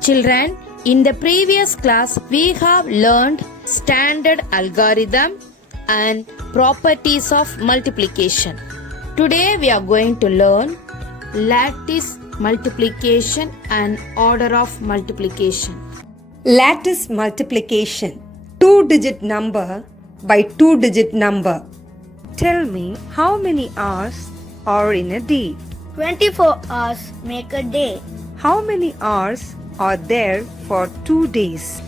Children, in the previous class we have learned standard algorithm and properties of multiplication. Today we are going to learn lattice multiplication and order of multiplication. Lattice multiplication. Two-digit number by two-digit number. Tell me how many hours are in a day? 24 hours make a day. How many hours are there for 2 days?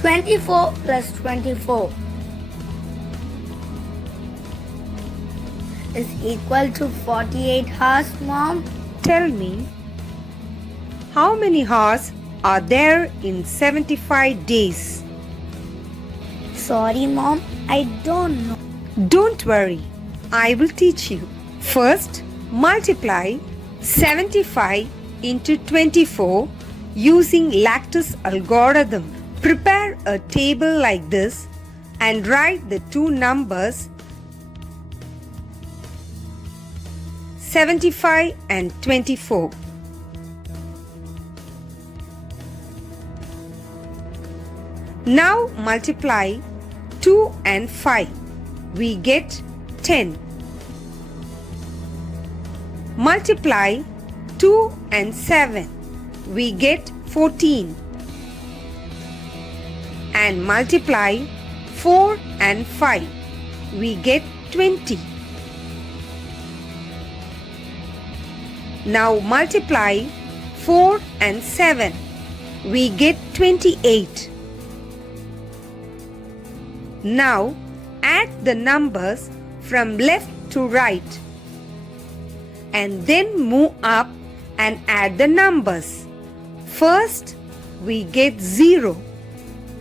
24 plus 24 is equal to 48 hours, Mom. Tell me how many hours are there in 75 days? Sorry, Mom, I don't know. Don't worry, I will teach you. First, multiply 75 into 24 using lattice algorithm. Prepare a table like this and write the two numbers 75 and 24. Now multiply 2 and 5. We get 10. Multiply 2 and 7. We get 14. And multiply 4 and 5. We get 20. Now multiply 4 and 7. We get 28. Now add the numbers from left to right and then move up and add the numbers. First we get 0,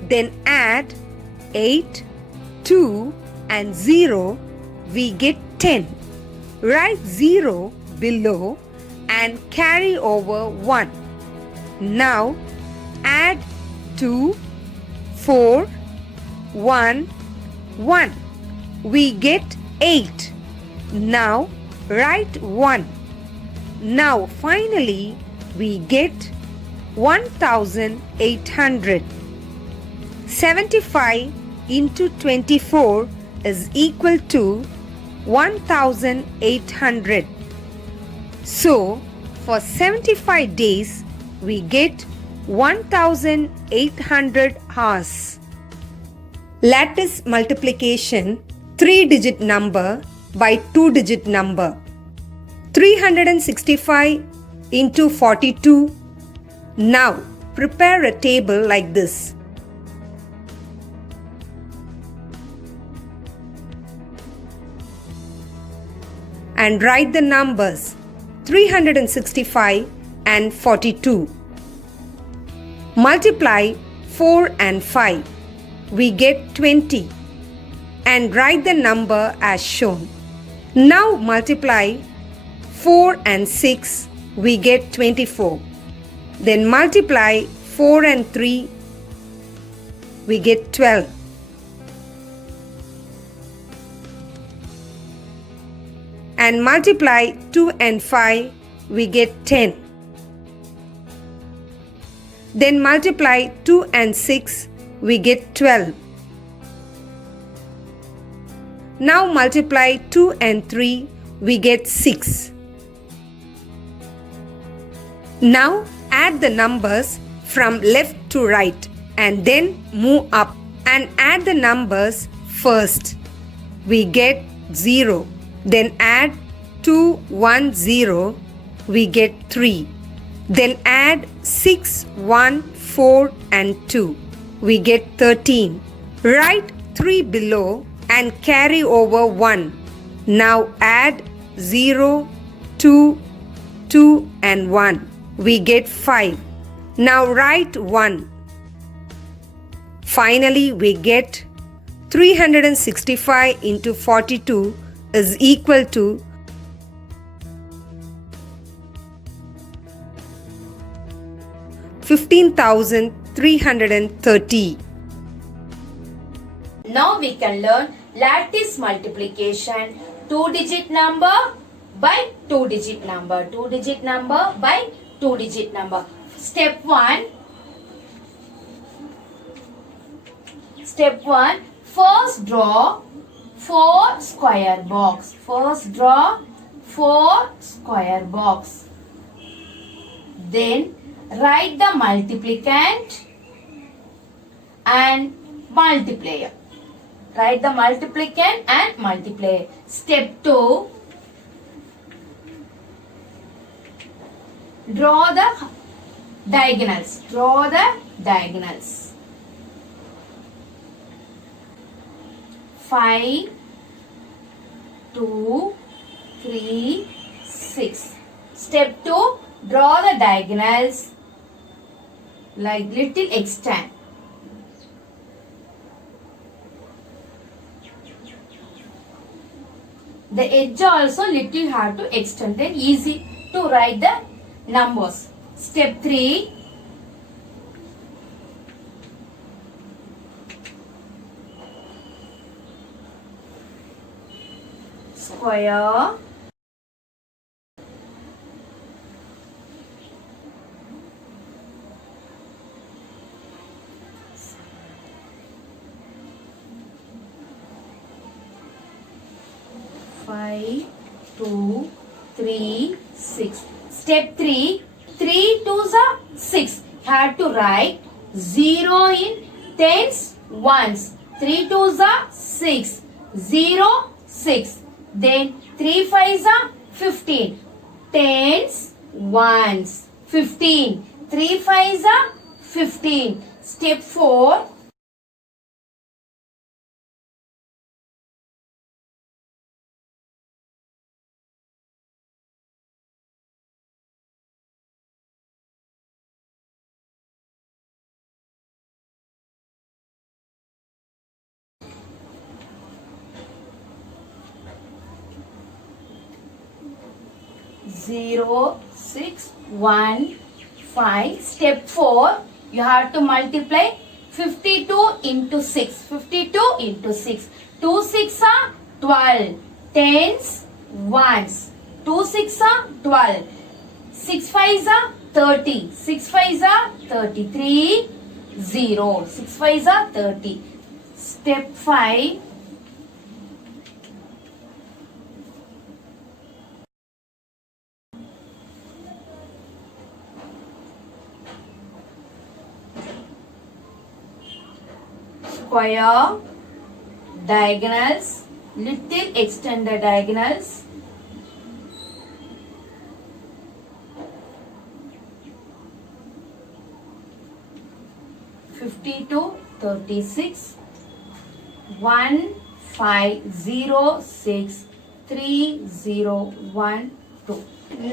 then add 8, 2 and 0, we get 10. Write 0 below and carry over 1. Now add 2, 4, 1, 1. We get 8. Now write 1. Now finally we get 1800. 75 into 24 is equal to 1800. So for 75 days we get 1800 hours. Lattice multiplication, three-digit number by two-digit number. 365 into 42. Now prepare a table like this. And write the numbers 365 and 42. Multiply 4 and 5. We get 20 and write the number as shown. Now multiply 4 and 6, we get 24. Then multiply 4 and 3, we get 12. And multiply 2 and 5, we get 10. Then multiply 2 and 6, we get 12. Now multiply 2 and 3, we get 6. Now add the numbers from left to right and then move up and add the numbers first. We get 0. Then add 2, 1, 0, we get 3. Then add 6, 1, 4 and 2. We get 13. Write 3 below and carry over 1. Now add 0, 2, 2 and 1. We get 5. Now write 1. Finally we get 365 into 42 is equal to 15,330. Now we can learn lattice multiplication, two-digit number by two-digit number, two-digit number by two-digit number. Step 1. Step 1. First draw 4 square box. First draw 4 square box. Then write the multiplicand and multiplier. Write the multiplicand and multiplier. Step 2. Draw the diagonals. Draw the diagonals. 5, 2, 3, 6. Step 2. Draw the diagonals like little extent. The edge also little hard to extend, then easy to write the numbers. Step 3. Square. Five, 2, 3, 6. Step 3. 3 twos are 6. Have to write 0 in tens, ones. 3 twos are 6. 0, 6. Then 3 fives are 15. Tens, ones. 15. 3 fives are 15. Step 4. Zero, 6, 1, 5. Step 4. You have to multiply 52 into 6. 52 into 6. 2 6 are 12. Tens, ones. 2 6 are 12. 6 5s are 30. 6 5s are 33. 0. 6 5s are 30. Step 5. Square, diagonals, little extend the diagonals. (52, 36), 1, 5, 0, 6, 3, 0, 1, 2.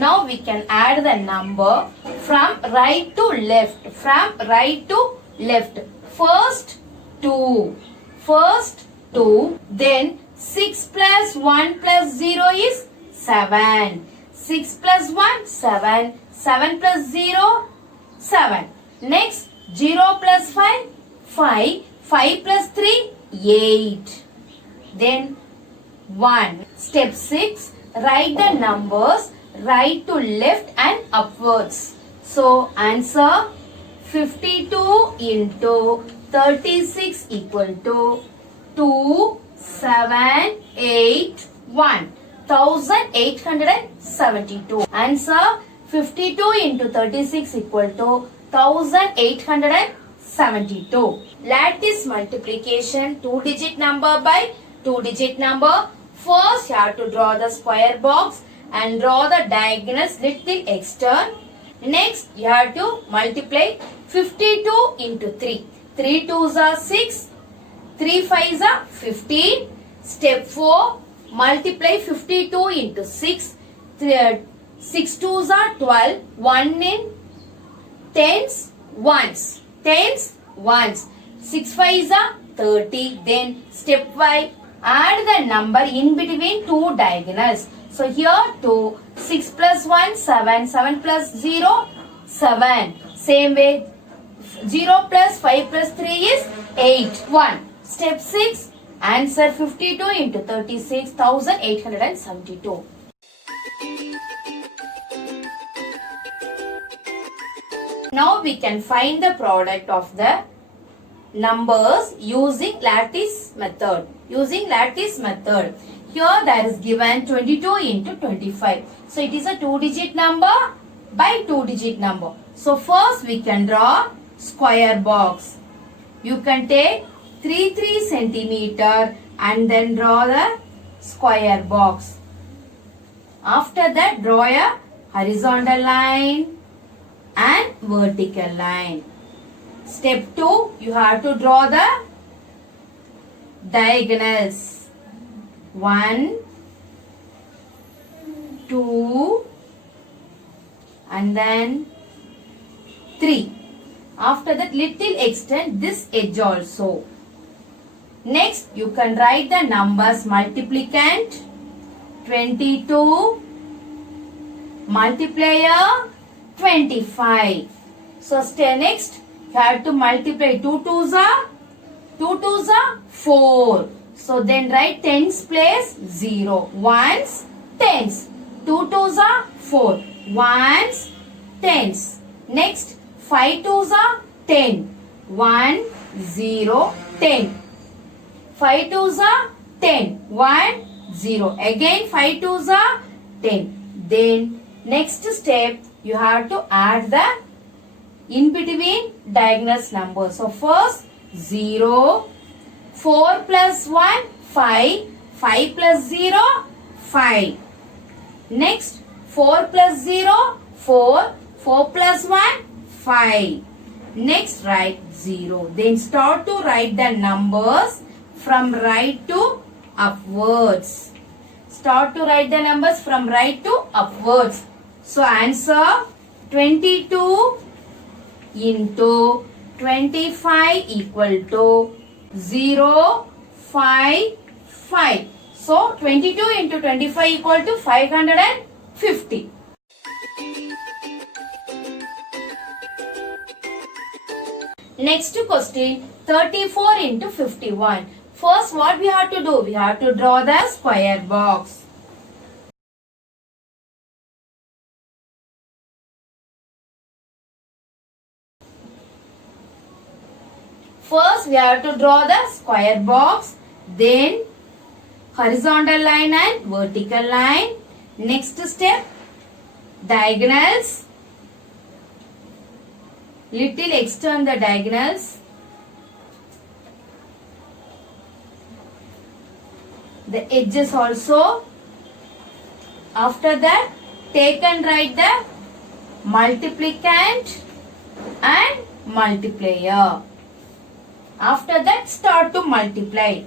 Now we can add the number from right to left. From right to left. First 2. First 2. Then 6 plus 1 plus 0 is 7. 6 plus 1, 7. 7 plus 0, 7. Next 0 plus 5, 5. 5 plus 3, 8. Then 1. Step 6. Write the numbers right to left and upwards. So answer 52 into 36 equal to 2, 7, 8, 1. 1872. Answer 52 into 36 equal to 1872. Lattice multiplication 2-digit number by 2-digit number. First you have to draw the square box and draw the diagonals little extern. Next you have to multiply 52 into 3. 3 twos are 6. 3 fives are 15. Step 4. Multiply 52 into 6. 6 twos are 12. 1 in tens, ones. Tens, ones. 6 fives are 30. Then step 5. Add the number in between two diagonals. So here 2. 6 plus 1, 7. 7 plus 0, 7. Same way 0 plus 5 plus 3 is 8. 1. Step 6. Answer 52 into 36, 1872. Now we can find the product of the numbers using lattice method. Using lattice method. Here there is given 22 into 25. So it is a 2-digit number by 2-digit number. So first we can draw square box. You can take 3 centimeter and then draw the square box. After that draw a horizontal line and vertical line. Step 2, you have to draw the diagonals. 1, 2 and then 3. After that little extend this edge also. Next you can write the numbers multiplicand 22 multiplier 25. So next you have to multiply 2 2s are 4. So then write tens place 0. Ones tens. 2 2s are 4. Ones tens. Next 5 2s are 10. 1 0 10. 5 2s are 10. 1 0. Again 5 2s are 10. Then next step you have to add the in between diagonals numbers. So first 0, 4 plus 1 5, 5 plus 0 5. Next 4 plus 0 4, 4 plus 1 5. Next write 0. Then start to write the numbers from right to upwards. Start to write the numbers from right to upwards. So answer 22 into 25 equal to 0, 5, 5. So 22 into 25 equal to 550. Next question 34 into 51. First what we have to do? We have to draw the square box. First we have to draw the square box, then horizontal line and vertical line. Next step diagonals. Little extend the diagonals. The edges also. After that take and write the multiplicand and multiplier. After that start to multiply.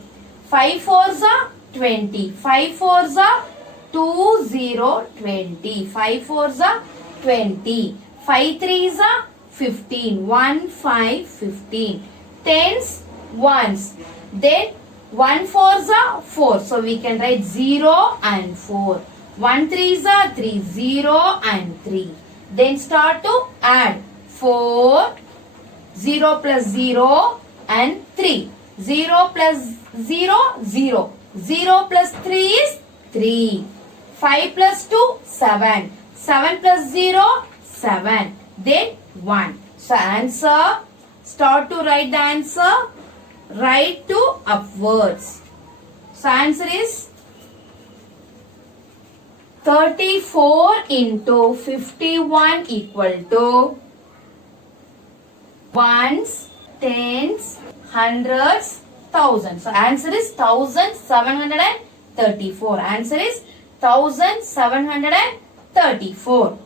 5 4s are 20. 5 4s are 20 20. 5 4s are 20. 5 3s are 15. 1 5 15. Tens ones. Then 1 4s are 4. So we can write 0 and 4. 1 3s are 3. 0 and 3. Then start to add 4. 0 plus 0 and 3. 0 plus 0 0. 0 plus 3 is 3. 5 plus 2 7. 7 plus 0 7. Then 1. So answer, start to write the answer right to upwards. So answer is 34 into 51 equal to ones, tens, hundreds, thousands. So answer is 1734. Answer is 1734.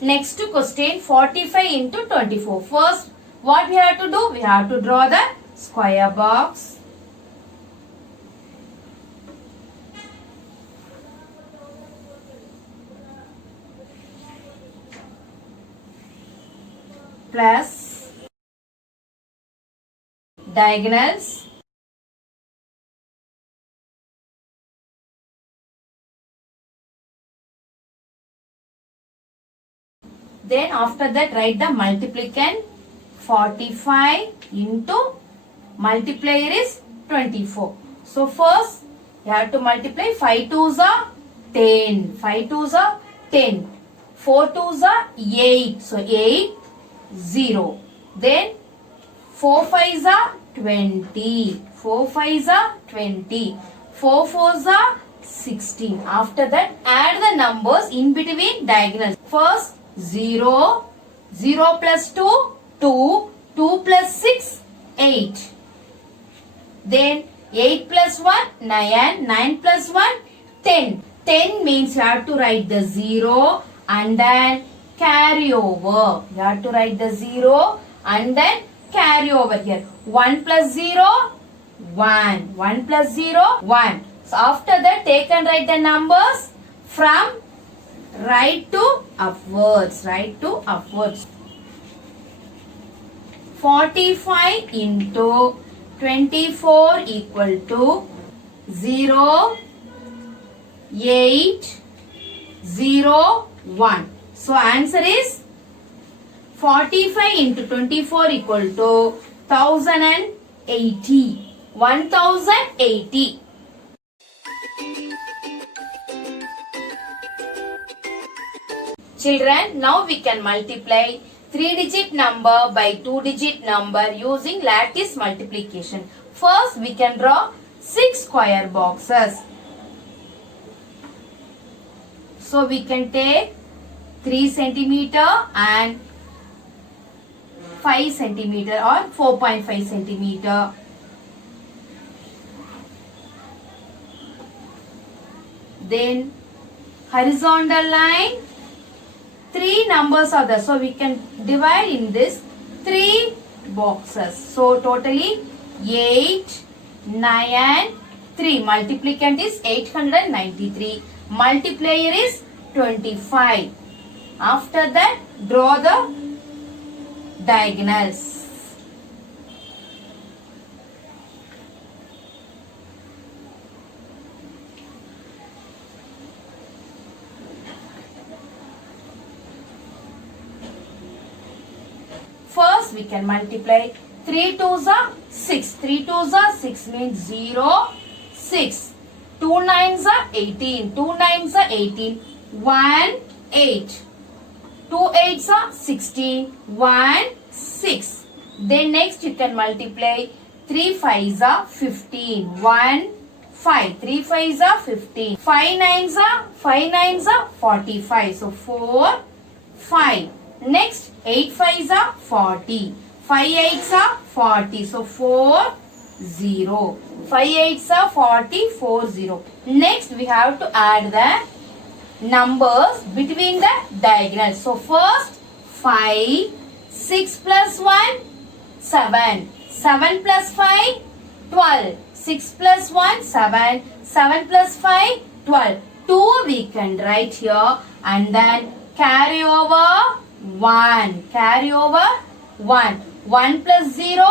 Next question 45 into 24. First what we have to do? We have to draw the square box. Plus diagonals. Then after that write the multiplicand. 45 into multiplier is 24. So first you have to multiply 5 2s are 10. 5 twos are 10. 4 twos are 8. So 8, 0. Then 4 fives are 20. 4 fives are 20. 4 fours are 16. After that, add the numbers in between diagonals. First, 0. 0 plus 2, 2. 2 plus 6, 8. Then 8 plus 1, 9. 9 plus 1, 10. 10 means you have to write the 0 and then carry over. You have to write the 0 and then carry over here. 1 plus 0, 1. 1 plus 0, 1. So after that, take and write the numbers from right to upwards. Right to upwards. 45 into 24 equal to 0, 8, 0, 1. So answer is 45 into 24 equal to 1080. 1080. Children, now we can multiply 3-digit number by 2-digit number using lattice multiplication. First, we can draw 6 square boxes. So, we can take 3 centimeter and 5 centimeter or 4.5 centimeter. Then, horizontal line. 3 numbers are there. So, we can divide in this 3 boxes. So, totally 8, 9 and 3. Multiplicand is 893. Multiplier is 25. After that, draw the diagonals. First, we can multiply 3 twos are 6. 3 twos are 6 means 0, 6. 2 nines are 18. 2 nines are 18. 1, 8. 2 eights are 16. 1, 6. Then next you can multiply 3 fives are 15. 1, 5. 3 fives are 15. 5 nines are 45. So 4, 5. Next 8 fives are 40. 5 eights are 40. So 4, 0. 5 eights are 40, 4, 0. Next we have to add the numbers between the diagonals. So first 5, 6 plus 1, 7. 7 plus 5, 12. 6 plus 1, 7. 7 plus 5, 12. 2 we can write here and then carry over 1. Carry over 1. 1 plus 0,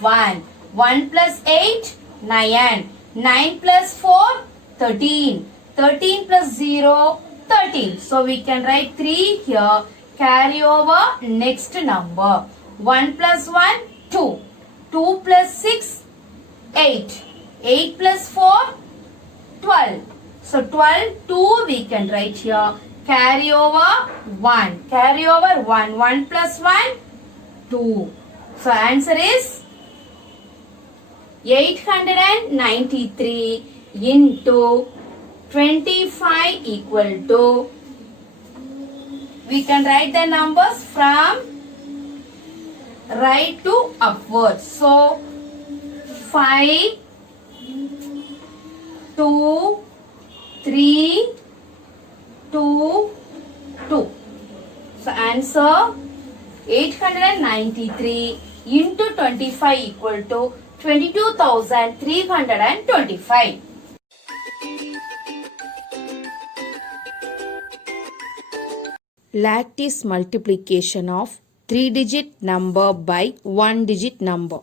1. 1 plus 8, 9. 9 plus 4, 13. 13 plus 0, 13. So we can write 3 here. Carry over next number. 1 plus 1, 2. 2 plus 6, 8. 8 plus 4, 12. So 12, 2 we can write here. Carry over 1. Carry over 1. 1 plus 1, 2. So answer is 893 into 25 equal to, we can write the numbers from right to upwards. So 5, 2, 3, 2, 2. So answer 893 into 25 equal to 22,325. Lattice multiplication of 3-digit number by 1-digit number.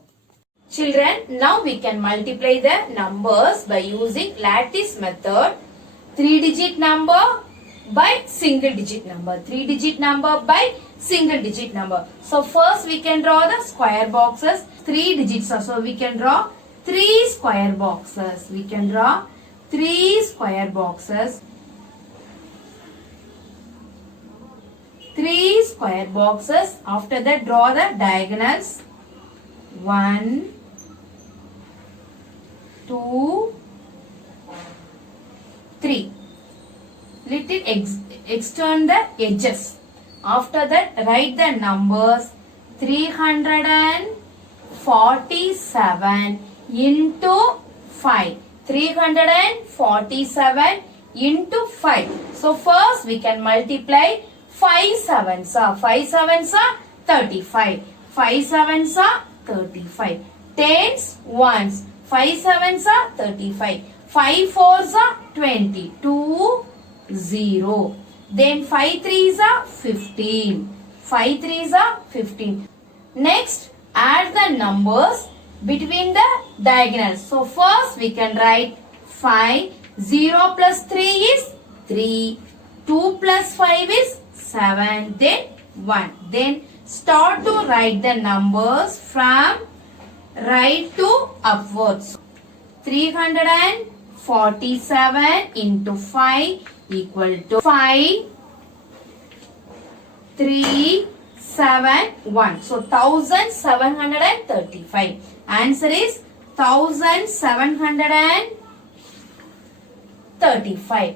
Children, now we can multiply the numbers by using lattice method. 3-digit number by single-digit number. 3-digit number by single-digit number. So first we can draw the square boxes. 3 digits. So we can draw 3 square boxes. We can draw 3 square boxes. 3 square boxes. After that, draw the diagonals. 1, 2, 3. Little extend the edges. After that, write the numbers 347 into 5. 347 into 5. So first we can multiply 5 sevens are 35. 5 sevens are 35. Tens, ones. 5 sevens are 35. 5 fours are 20. 2, 0. Then 5 threes are 15. 5 threes are 15. Next, add the numbers between the diagonals. So first we can write 5. 0 plus 3 is 3. 2 plus 5 is 7. Then 1. Then start to write the numbers from right to upwards. 347 into 5 equal to 5, 3, 7, 1. So 1735. Answer is 1735.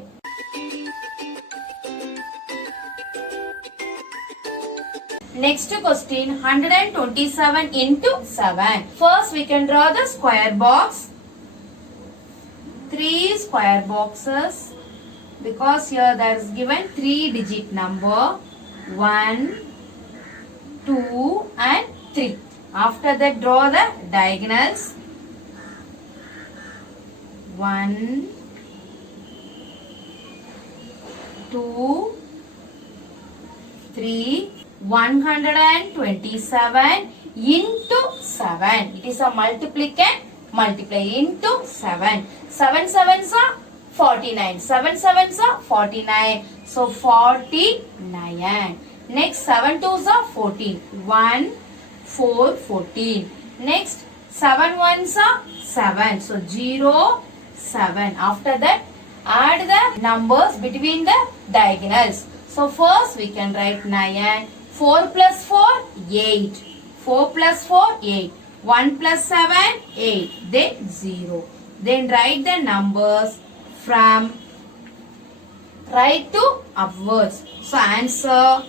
Next question, 127 into 7. First we can draw the square box. 3 square boxes, because here there is given 3-digit number 1, 2 and 3. After that, draw the diagonals. 1, 2, 3. 127 into 7. It is a multiplicand. Multiply into 7. 7 sevens are 49. 7 sevens are 49. So 49. Next 7 twos are 14. 1, 4, 14. Next 7 ones are 7. So 0, 7. After that, add the numbers between the diagonals. So first we can write 9. 4 plus 4, 8. 4 plus 4, 8. 1 plus 7, 8. Then 0. Then write the numbers from right to upwards. So answer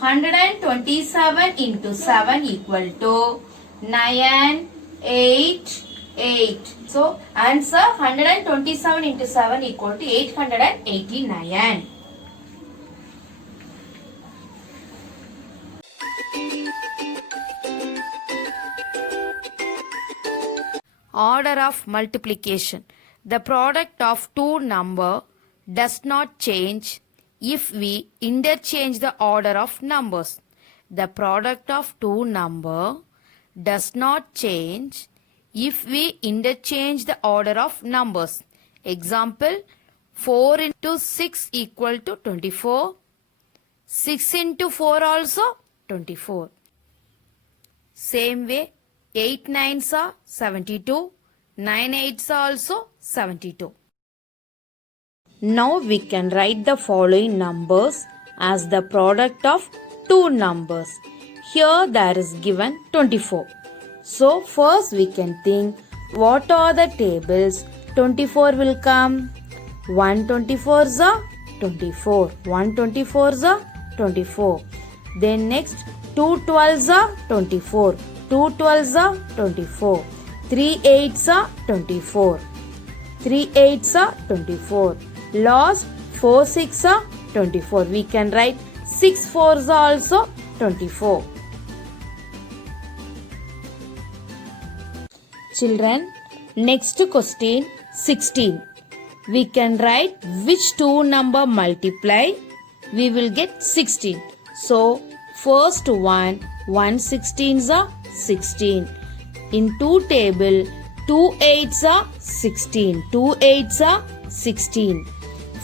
127 into 7 equal to 9, 8, 8. So answer 127 into 7 equal to 889. Order of multiplication. The product of two numbers does not change if we interchange the order of numbers. The product of two numbers does not change if we interchange the order of numbers. Example, 4 into 6 equal to 24. 6 into 4 also 24. Same way, 8 nines are 72. 9 eights are also 72. Now we can write the following numbers as the product of two numbers. Here there is given 24. So first we can think what are the tables 24 will come. 124s are 24. 124s are 24. Then next 2 12s are 24. 2 12s are 24. 3 8s are 24. 3 8s are 24. Last 4 6 are 24. We can write 6 4s are also 24. Children, next question 16. We can write which two number multiply. We will get 16. So first one 116s are 16. In 2 table, 2 8s are 16. 2 8s are 16.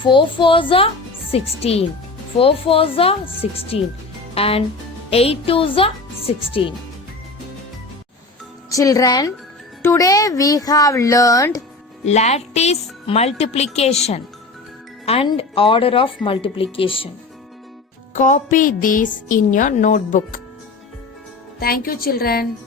4 4s are 16. 4 4s are 16. And 8 2s are 16. Children, today we have learned lattice multiplication and order of multiplication. Copy these in your notebook. Thank you, children.